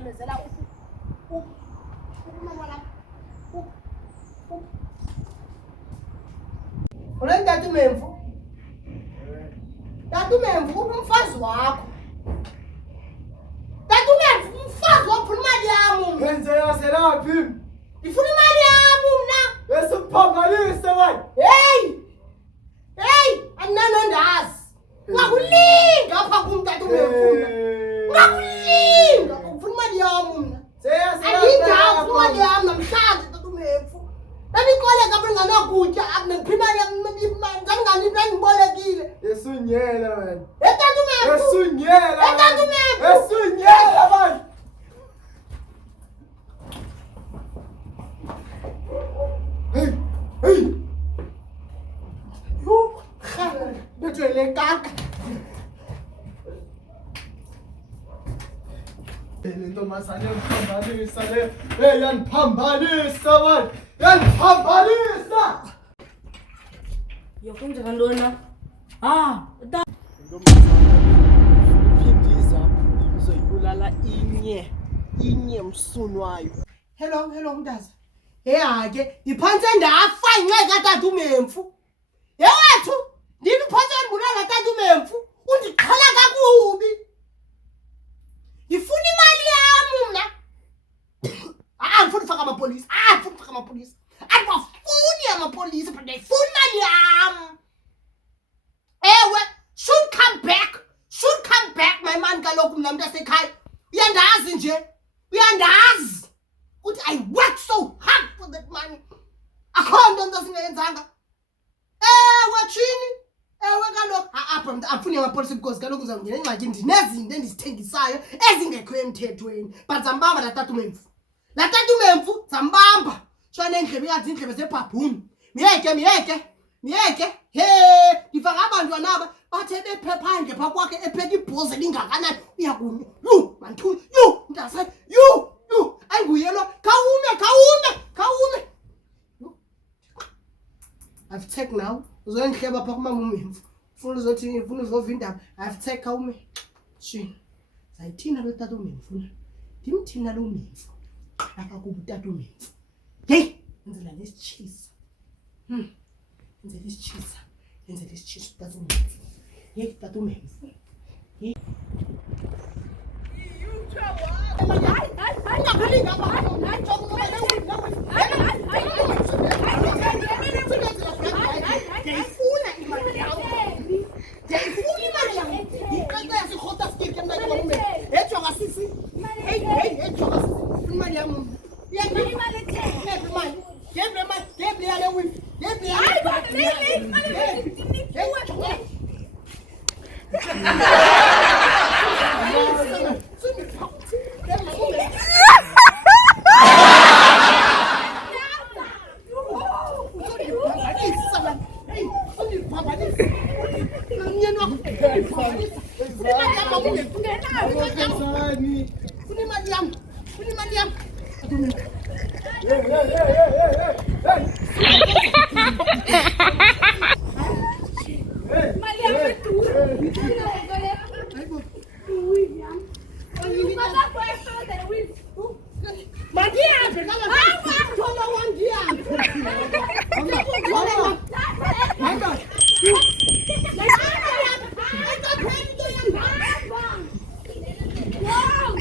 uyanyamezela Ule Tatu Memfu. Tatu Memfu umfazi wakho. Tatu Memfu umfazi wakho imali yami. Yenze yaselaphi? Ifuna imali yami mina. Esiphambalisa wena. Hey, ananondazi. Ngakulinga apha kumntatu Memfu. Ngakulinga ufuna imali yami mina. Ayindawo ufuna imali yami namhlanje Tatu Memfu. Babikole kabe nganakutya akunephimali yamimani ngangani ngibolekile. Esunyela wena. Tatu Memfu. Esunyela. Tatu Memfu. Esunyela wena. Hey. Betwele kaka. Lento masane yaphambalisa le. Yaniphambalisa wena. Yaniphambalisa. Yokunje kantona? Phindisa uzoyibulala inye msunwayo. Hello mntazi. Ake, iphantse ndafa inxeka Tatu Memfu. Yewethu, ndini iphantse ndibulala Tatu Memfu, undixhala kakubi. Ifuna imali yami mna. Ngifuna ufaka amapolisa. Andibafuni amapolisa, but ndifuna imali yami. Ewe, should come back my man kaloku mna mntu asekhaya. Uyandazi nje. Uthi I work so hard for that money. Akho nto ndasingenzanga. Chini. Kaloku apha afuni amapolisa because kaloku uzawungena engxaki ndinezinto endizithengisayo ezingekho emthethweni. But zambamba la Tatu Memfu. La Tatu Memfu zambamba. Shwana endlebe yathi indlebe zebhabhuni. Miyeke. Ndifaka abantwana aba bathe bephephandle pha kwakhe epheka ibhoze lingakanani uyakunye. Manthulu. Ndase. Ayinguyelwa. Khawume. I've take now. Uzoyenhleba pha kumama uMemfu. Ufuna uzova indaba. I've take khawume. Shini. Sayithina lo Tatu Memfu. Ndimthina lo Memfu. Akakubu Tatu Memfu. Hey, ngenzela lesichisa. Ngenzela lesichisa Tatu Memfu. Hey, Tatu Memfu. Hey. Wow!